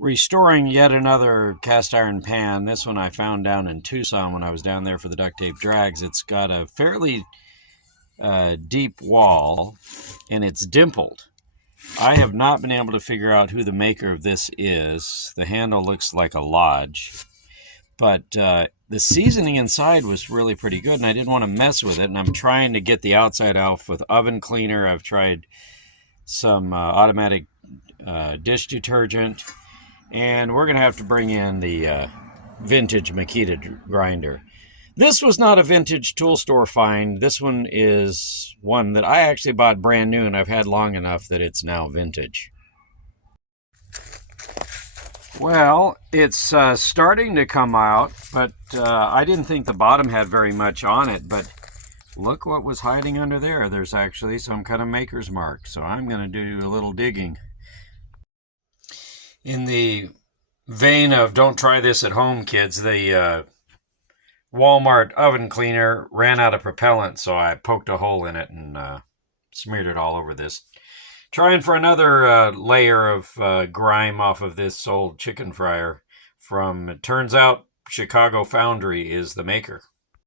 Restoring yet another cast iron pan. This one I found down in Tucson when I was down there for the duct tape drags. It's got a fairly deep wall and it's dimpled. I have not been able to figure out who the maker of this is. The handle looks like a lodge, but the seasoning inside was really pretty good and I didn't want to mess with it, and I'm trying to get the outside off with oven cleaner. I've tried some automatic dish detergent, and we're going to have to bring in the vintage Makita grinder. This was not a vintage tool store find. This one is one that I actually bought brand new, and I've had long enough that it's now vintage. Well, it's starting to come out, but I didn't think the bottom had very much on it, but look what was hiding under there. There's actually some kind of maker's mark, so I'm going to do a little digging. In the vein of don't try this at home, kids, the Walmart oven cleaner ran out of propellant, so I poked a hole in it and smeared it all over this. Trying for another layer of grime off of this old chicken fryer from, it turns out, Chicago Foundry is the maker.